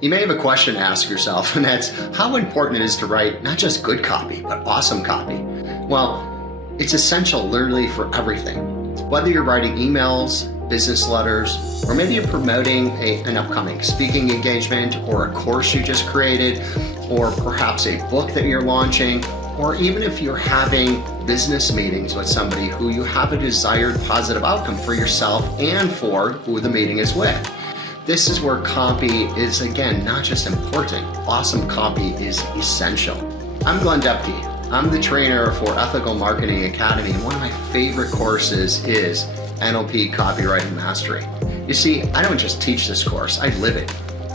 You may have a question to ask yourself, and that's how important it is to write not just good copy, but awesome copy. Well, it's essential literally for everything. Whether you're writing emails, business letters, or maybe you're promoting an upcoming speaking engagement or a course you just created, or perhaps a book that you're launching, or even if you're having business meetings with somebody who you have a desired positive outcome for yourself and for who the meeting is with. This is where copy is, again, not just important. Awesome copy is essential. I'm Glenn Depke. I'm the trainer for Ethical Marketing Academy, and one of my favorite courses is NLP Copywriting Mastery. You see, I don't just teach this course, I live it.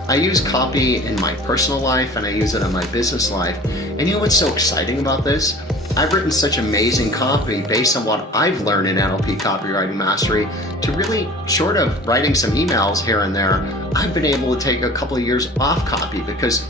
I use copy in my personal life and I use it in my business life. And you know what's so exciting about this? I've written such amazing copy based on what I've learned in NLP Copywriting Mastery to really, short of writing some emails here and there, I've been able to take a couple of years off copy because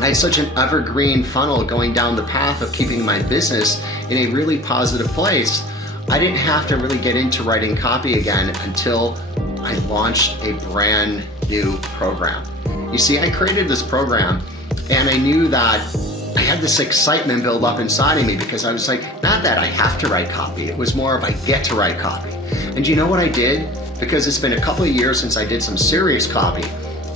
I had such an evergreen funnel going down the path of keeping my business in a really positive place. I didn't have to really get into writing copy again until I launched a brand new program. You see, I created this program and I knew that I had this excitement build up inside of me because I was like, not that I have to write copy, it was more of I get to write copy. And you know what I did? Because it's been a couple of years since I did some serious copy,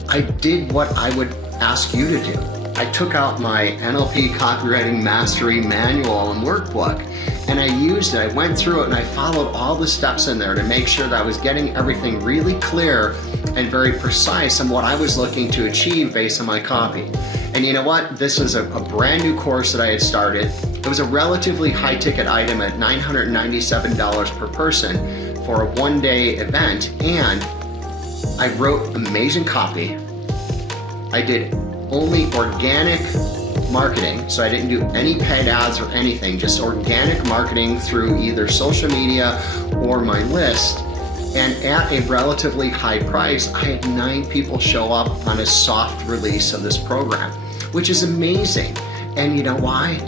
I did what I would ask you to do. I took out my NLP Copywriting Mastery manual and workbook and I used it. I went through it and I followed all the steps in there to make sure that I was getting everything really clear and very precise on what I was looking to achieve based on my copy. And you know what? This was a brand new course that I had started. It was a relatively high ticket item at $997 per person for a one-day event, and I wrote amazing copy. I did only organic marketing, so I didn't do any paid ads or anything, just organic marketing through either social media or my list. And at a relatively high price, I had 9 people show up on a soft release of this program, which is amazing. And you know why?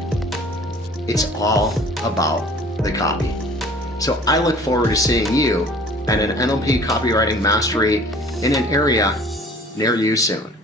It's all about the copy. So I look forward to seeing you at an NLP Copywriting Mastery in an area near you soon.